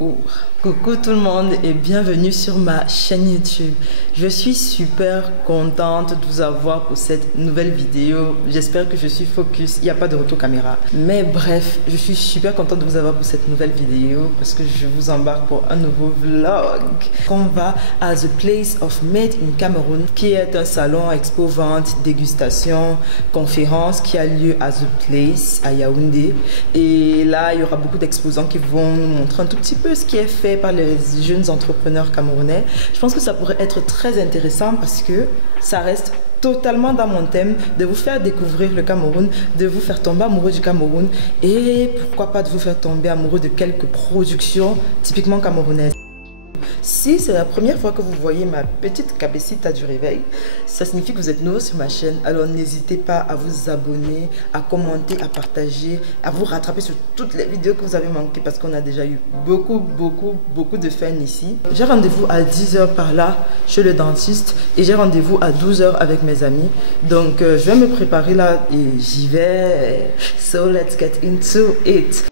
Oh, coucou tout le monde et bienvenue sur ma chaîne YouTube. Je suis super contente de vous avoir pour cette nouvelle vidéo. J'espère que je suis focus, il n'y a pas de retour caméra. Mais bref, je suis super contente de vous avoir pour cette nouvelle vidéo parce que je vous embarque pour un nouveau vlog. On va à The Place of Made in Cameroun, qui est un salon expo vente, dégustation, conférence qui a lieu à The Place à Yaoundé. Et là, il y aura beaucoup d'exposants qui vont nous montrer un tout petit peu ce qui est fait par les jeunes entrepreneurs camerounais. Je pense que ça pourrait être très intéressant parce que ça reste totalement dans mon thème de vous faire découvrir le Cameroun, de vous faire tomber amoureux du Cameroun et pourquoi pas de vous faire tomber amoureux de quelques productions typiquement camerounaises. Si c'est la première fois que vous voyez ma petite cabecita du réveil, ça signifie que vous êtes nouveau sur ma chaîne. Alors n'hésitez pas à vous abonner, à commenter, à partager, à vous rattraper sur toutes les vidéos que vous avez manquées parce qu'on a déjà eu beaucoup de fans ici. J'ai rendez-vous à 10 h par là chez le dentiste et j'ai rendez-vous à 12 h avec mes amis. Donc je vais me préparer là et j'y vais. So let's get into it.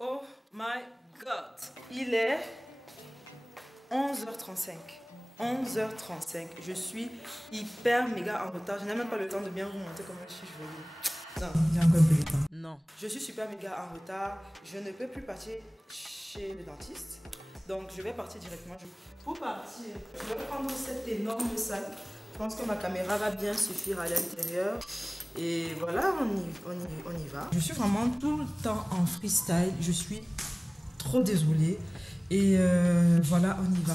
Oh my god, il est 11h35. 11h35. Je suis hyper méga en retard. Je n'ai même pas le temps de bien vous montrer comment je suis jolie. Non, j'ai encore un peu de temps. Non, je suis super méga en retard. Je ne peux plus partir chez le dentiste. Donc je vais partir directement. Pour partir, je vais prendre cet énorme sac. Je pense que ma caméra va bien suffire à l'intérieur. Et voilà, on y va. Je suis vraiment tout le temps en freestyle. Je suis trop désolée. Et voilà, on y va.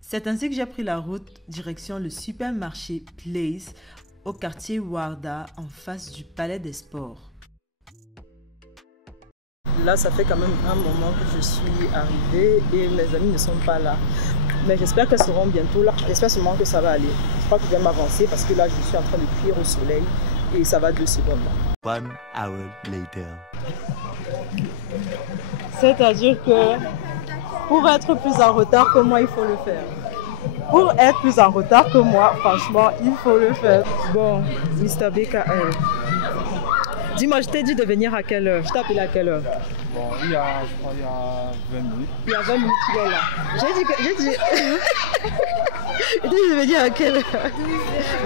C'est ainsi que j'ai pris la route direction le supermarché Place au quartier Warda en face du Palais des Sports. Là, ça fait quand même un moment que je suis arrivée et mes amis ne sont pas là. Mais j'espère qu'elles seront bientôt là. J'espère seulement que ça va aller. Je crois que je vais m'avancer parce que là, je suis en train de cuire au soleil et ça va 2 secondes. 1 hour later. C'est-à-dire que pour être plus en retard que moi, il faut le faire. Pour être plus en retard que moi, franchement, il faut le faire. Bon, Mr. BKL. Dis-moi, je t'ai dit de venir à quelle heure? Je t'ai appelé à quelle heure? Bon, je crois il y a 20 minutes. Il y a 20 minutes, il est là. J'ai dit de venir à quelle heure?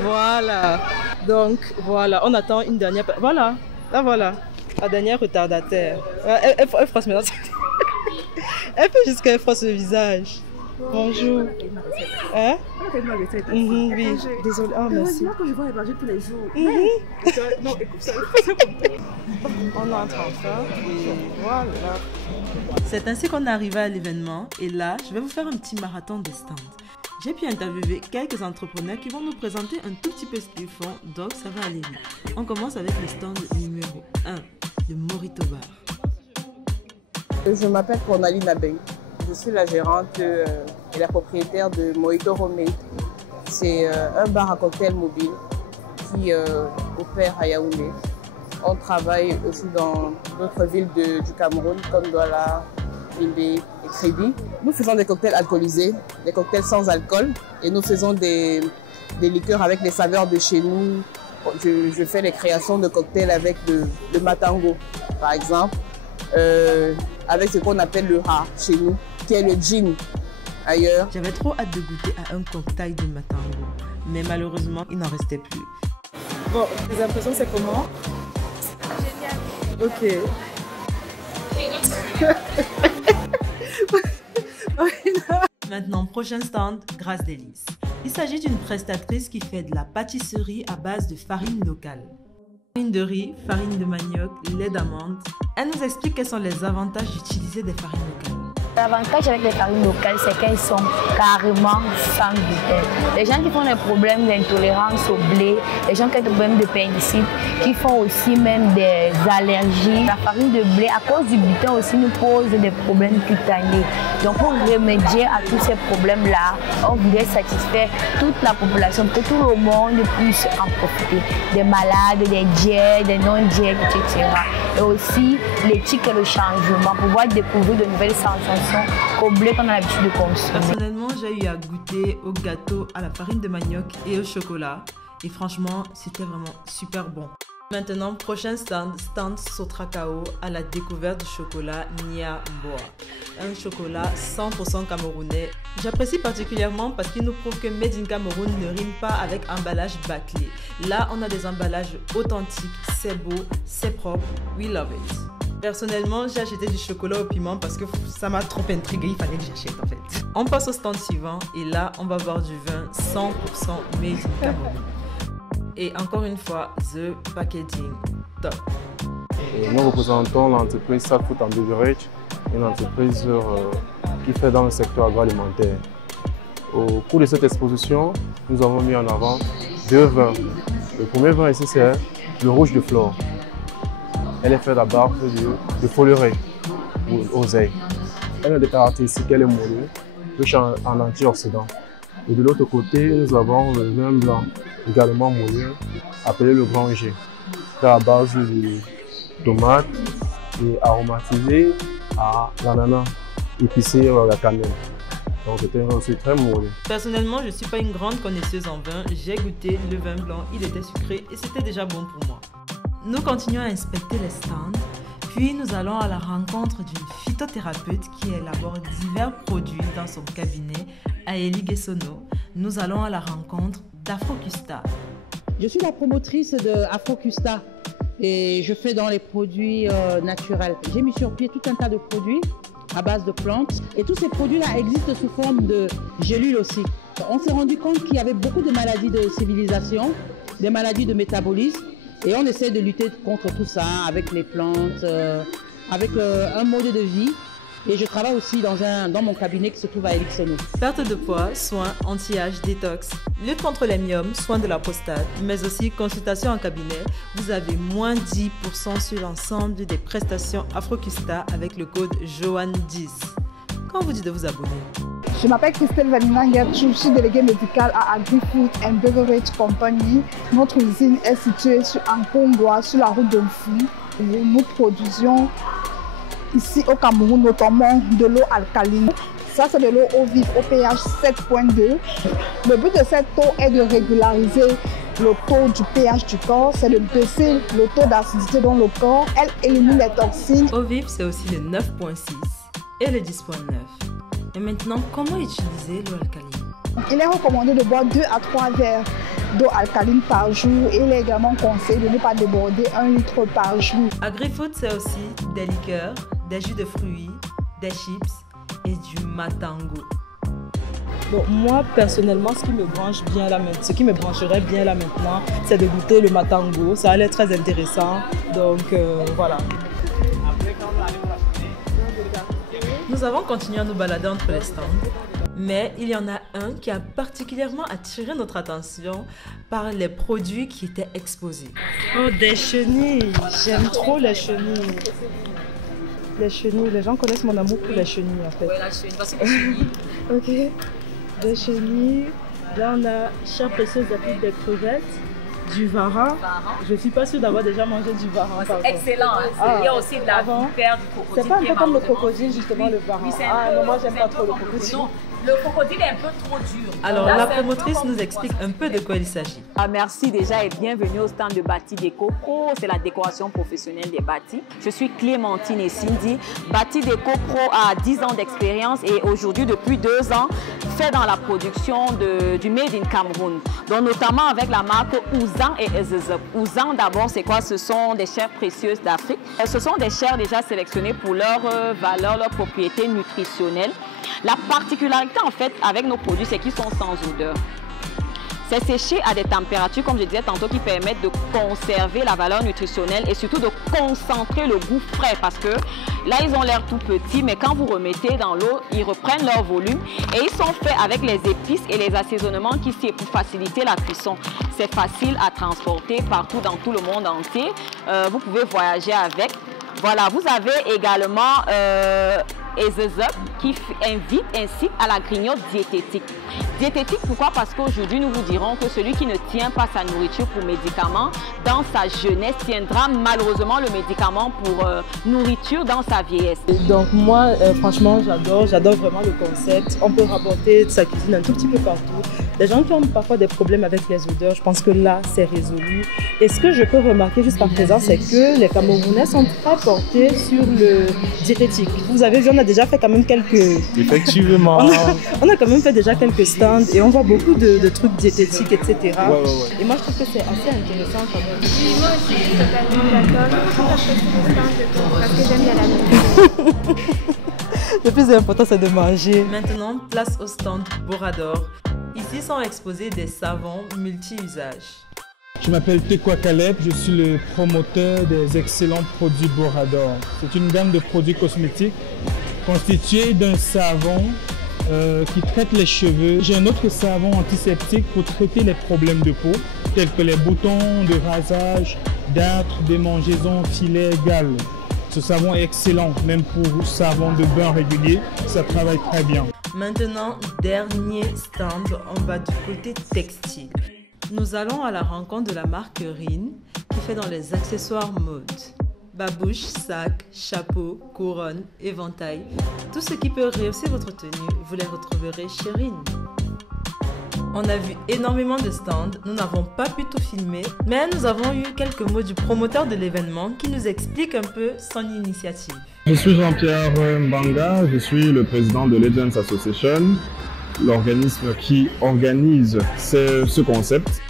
Voilà. Donc, voilà, on attend une dernière... Voilà, là voilà, la dernière retardataire. Elle froisse maintenant. Elle fait jusqu'à elle froisse le visage. Bonjour. Hein? Oui, désolée. Oh, merci. Que je vois les pages tous les jours. Non, écoute ça. On entre enfin et voilà. C'est ainsi qu'on est arrivé à l'événement et là, je vais vous faire un petit marathon de stands. J'ai pu interviewer quelques entrepreneurs qui vont nous présenter un tout petit peu ce qu'ils font, donc ça va aller vite. On commence avec le stand numéro 1, le Morito Bar. Je m'appelle Cornaline Abeng. Je suis la gérante et la propriétaire de Mojito Homemade. C'est un bar à cocktail mobile qui opère à Yaoundé. On travaille aussi dans d'autres villes du Cameroun comme Douala, Bindé et Crédit. Nous faisons des cocktails alcoolisés, des cocktails sans alcool et nous faisons des liqueurs avec les saveurs de chez nous. Je fais les créations de cocktails avec le matango par exemple, avec ce qu'on appelle le ha chez nous, qui est le gin ailleurs. J'avais trop hâte de goûter à un cocktail de matango, mais malheureusement, il n'en restait plus. Bon, tes impressions, c'est comment? Génial. Ok. Maintenant, prochain stand, Grâce Délice. Il s'agit d'une prestatrice qui fait de la pâtisserie à base de farine locale. Farine de riz, farine de manioc, lait d'amande. Elle nous explique quels sont les avantages d'utiliser des farines locales. L'avantage avec les farines locales, c'est qu'elles sont carrément sans gluten. Les gens qui font des problèmes d'intolérance au blé, les gens qui ont des problèmes de pénicite, qui font aussi même des allergies. La farine de blé, à cause du gluten aussi, nous pose des problèmes cutanés. Donc pour remédier à tous ces problèmes-là, on voulait satisfaire toute la population, pour que tout le monde puisse en profiter. Des malades, des diètes, des non-diètes, etc. Et aussi l'éthique et le changement, pouvoir découvrir de nouvelles sensations qu'au blé qu'on a l'habitude de consommer. Personnellement, j'ai eu à goûter au gâteau à la farine de manioc et au chocolat. et franchement, c'était vraiment super bon. Maintenant, prochain stand Sotracao à la découverte du chocolat Nia Boa. Un chocolat 100% camerounais. J'apprécie particulièrement parce qu'il nous prouve que Made in Cameroun ne rime pas avec emballage bâclé. Là, on a des emballages authentiques, c'est beau, c'est propre, we love it. Personnellement, j'ai acheté du chocolat au piment parce que ça m'a trop intrigué, il fallait que j'achète en fait. On passe au stand suivant et là, on va voir du vin 100% Made in Cameroun. Et encore une fois, the packaging top. Nous représentons l'entreprise Sad Food and Beverage, une entreprise qui fait dans le secteur agroalimentaire. Au cours de cette exposition, nous avons mis en avant 2 vins. Le premier vin ici, c'est le rouge de Flore. Elle est faite à base de folierée ou oseille. Elle a des caractéristiques, elle est moelleux, riche en antioxydants. Et de l'autre côté, nous avons le vin blanc, également moelleux, appelé le Grand G, fait à base de tomates et aromatisé à l'ananas, épicé à la cannelle. Donc c'était un vin aussi très moelleux. Personnellement, je ne suis pas une grande connaisseuse en vin. J'ai goûté le vin blanc, il était sucré et c'était déjà bon pour moi. Nous continuons à inspecter les stands, puis nous allons à la rencontre d'une phytothérapeute qui élabore divers produits dans son cabinet à Eli Gessono. Nous allons à la rencontre d'Afrocusta. Je suis la promotrice de Afrocusta et je fais dans les produits naturels. J'ai mis sur pied tout un tas de produits à base de plantes et tous ces produits-là existent sous forme de gélules aussi. On s'est rendu compte qu'il y avait beaucoup de maladies de civilisation, des maladies de métabolisme et on essaie de lutter contre tout ça avec les plantes, avec un mode de vie. Et je travaille aussi dans mon cabinet qui se trouve à Eli Gessono. Perte de poids, soins, anti-âge, détox, lutte contre les myomes, soins de la prostate, mais aussi consultation en cabinet. Vous avez moins 10% sur l'ensemble des prestations Afrocusta avec le code JOAN10. Quand on vous dit de vous abonner. Je m'appelle Christelle Vanina, je suis déléguée médicale à Agri-Food and Beverage Company. Notre usine est située en Congo, sur la route de Mfou. Nous produisions ici au Cameroun notamment de l'eau alcaline. Ça c'est de l'eau eau vive au pH 7.2. Le but de cette eau est de régulariser le taux du pH du corps, c'est de baisser le taux d'acidité dans le corps. Elle élimine les toxines. Eau vive c'est aussi le 9.6 et le 10.9. Et maintenant, comment utiliser l'eau alcaline? Il est recommandé de boire 2 à 3 verres d'eau alcaline par jour et il est également conseillé de ne pas déborder 1 litre par jour. Agri-Food, c'est aussi des liqueurs, des jus de fruits, des chips et du matango. Donc moi personnellement, ce qui me brancherait bien là maintenant, c'est de goûter le matango. Ça a l'air très intéressant. Donc voilà. Nous avons continué à nous balader entre les stands, mais il y en a un qui a particulièrement attiré notre attention par les produits qui étaient exposés. Oh, des chenilles! J'aime trop les chenilles. Les chenilles, les gens connaissent mon amour pour les chenilles en fait. Oui, la chenille, parce que les chenilles. Ok, des chenilles. Là on a chair précieuse d'Afrique, des crevettes. Du varan. Je ne suis pas sûre d'avoir déjà mangé du varan. C'est excellent. Hein. Il y a aussi de la vipère, du crocodile. C'est pas un peu comme le crocodile, justement, le varan. Oui, non, moi, j'aime pas trop le crocodile. Non, le crocodile est un peu trop dur. Alors, la promotrice nous explique un peu de quoi il s'agit. Merci déjà et bienvenue au stand de Bâti Déco Pro. C'est la décoration professionnelle des bâtis. Je suis Clémentine et Cindy. Bâti Déco Pro a 10 ans d'expérience et aujourd'hui, depuis 2 ans, fait dans la production du Made in Cameroun. Donc, notamment avec la marque Ouzan et Ezezep. Ouzan, d'abord, c'est quoi? Ce sont des chairs précieuses d'Afrique. Ce sont des chairs déjà sélectionnées pour leur valeur, leur propriété nutritionnelle. La particularité, en fait, avec nos produits, c'est qu'ils sont sans odeur. C'est séché à des températures, comme je disais tantôt, qui permettent de conserver la valeur nutritionnelle et surtout de concentrer le goût frais parce que là, ils ont l'air tout petits, mais quand vous remettez dans l'eau, ils reprennent leur volume et ils sont faits avec les épices et les assaisonnements qui c'est pour faciliter la cuisson. C'est facile à transporter partout dans tout le monde entier. Vous pouvez voyager avec. Voilà, vous avez également Ezezep qui incite à la grignote diététique. Diététique, pourquoi? Parce qu'aujourd'hui, nous vous dirons que celui qui ne tient pas sa nourriture pour médicament, dans sa jeunesse, tiendra malheureusement le médicament pour nourriture dans sa vieillesse. Donc moi, franchement, j'adore vraiment le concept. On peut rapporter sa cuisine un tout petit peu partout. Les gens qui ont parfois des problèmes avec les odeurs, je pense que là, c'est résolu. Et ce que je peux remarquer jusqu'à présent, c'est que les Camerounais sont très portés sur le diététique. Vous avez vu, on a déjà fait quand même quelques... Effectivement. On a quand même fait déjà quelques stands et on voit beaucoup de trucs diététiques, etc. Ouais. Et moi, je trouve que c'est assez intéressant quand même. Oui, moi aussi, je suis totalement d'accord. Parce que j'aime bien la nourriture. Le plus important, c'est de manger. Maintenant, place au stand Borador. Ici sont exposés des savons multi-usages. Je m'appelle Tekwa Caleb, je suis le promoteur des excellents produits Borador. C'est une gamme de produits cosmétiques constituée d'un savon qui traite les cheveux. J'ai un autre savon antiseptique pour traiter les problèmes de peau, tels que les boutons, de rasage, dartres, démangeaisons, filets, gales. Ce savon est excellent, même pour savon de bain régulier, ça travaille très bien. Maintenant, dernier stand, on va du côté textile. Nous allons à la rencontre de la marque Rin qui fait dans les accessoires mode. Babouche, sac, chapeau, couronne, éventail, tout ce qui peut rehausser votre tenue, vous les retrouverez chez Rin. On a vu énormément de stands, nous n'avons pas pu tout filmer, mais nous avons eu quelques mots du promoteur de l'événement qui nous explique un peu son initiative. Je suis Jean-Pierre Mbanga, je suis le président de Legends Association, l'organisme qui organise ce concept,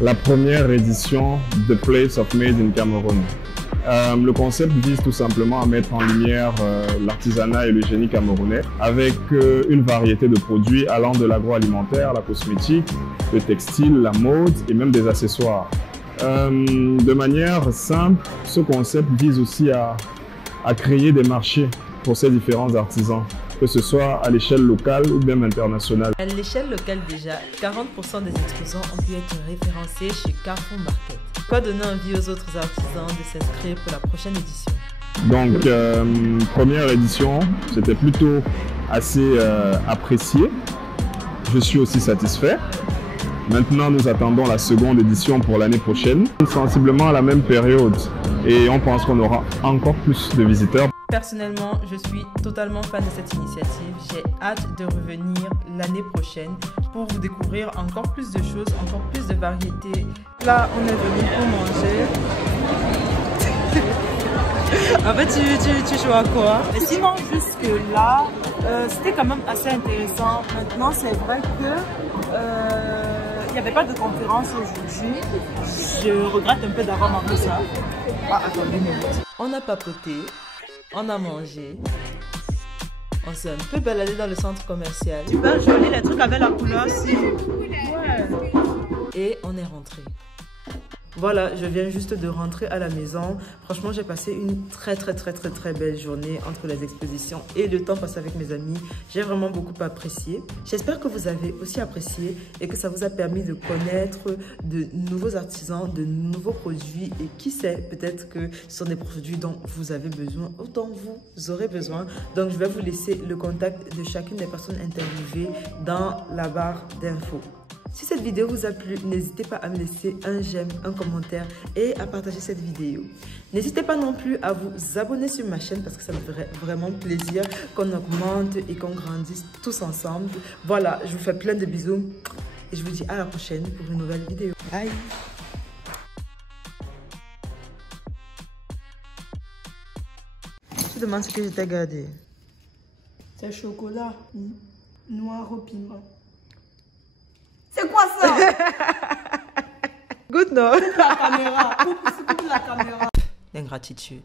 la première édition de Place of Made in Cameroon. Le concept vise tout simplement à mettre en lumière l'artisanat et le génie camerounais avec une variété de produits allant de l'agroalimentaire, la cosmétique, le textile, la mode et même des accessoires. De manière simple, ce concept vise aussi à créer des marchés pour ces différents artisans, que ce soit à l'échelle locale ou même internationale. À l'échelle locale déjà, 40% des exposants ont pu être référencés chez Carrefour Market. Quoi donner envie aux autres artisans de s'inscrire pour la prochaine édition? Donc, première édition, c'était plutôt assez apprécié. Je suis aussi satisfait. Maintenant, nous attendons la seconde édition pour l'année prochaine, sensiblement à la même période. Et on pense qu'on aura encore plus de visiteurs. Personnellement, je suis totalement fan de cette initiative. J'ai hâte de revenir l'année prochaine pour vous découvrir encore plus de choses, encore plus de variétés. Là, on est venu pour manger. En fait, tu joues à quoi? Mais sinon, jusque là, c'était quand même assez intéressant. Maintenant, c'est vrai que il n'y avait pas de conférence aujourd'hui. Je regrette un peu d'avoir manqué ça. Ah, attendez une minute. On a papoté, on a mangé, on s'est un peu baladé dans le centre commercial. Super joli, les trucs avec la couleur aussi. Ouais. Et on est rentré. Voilà, je viens juste de rentrer à la maison. Franchement, j'ai passé une très belle journée entre les expositions et le temps passé avec mes amis. J'ai vraiment beaucoup apprécié. J'espère que vous avez aussi apprécié et que ça vous a permis de connaître de nouveaux artisans, de nouveaux produits. Et qui sait, peut-être que ce sont des produits dont vous avez besoin, autant vous aurez besoin. Donc, je vais vous laisser le contact de chacune des personnes interviewées dans la barre d'infos. Si cette vidéo vous a plu, n'hésitez pas à me laisser un j'aime, un commentaire et à partager cette vidéo. N'hésitez pas non plus à vous abonner sur ma chaîne parce que ça me ferait vraiment plaisir qu'on augmente et qu'on grandisse tous ensemble. Voilà, je vous fais plein de bisous et je vous dis à la prochaine pour une nouvelle vidéo. Bye! Je te demande ce que je t'ai gardé. C'est chocolat noir au piment. C'est quoi ça? Good, non? Coupe la caméra. Coupe la caméra. L'ingratitude.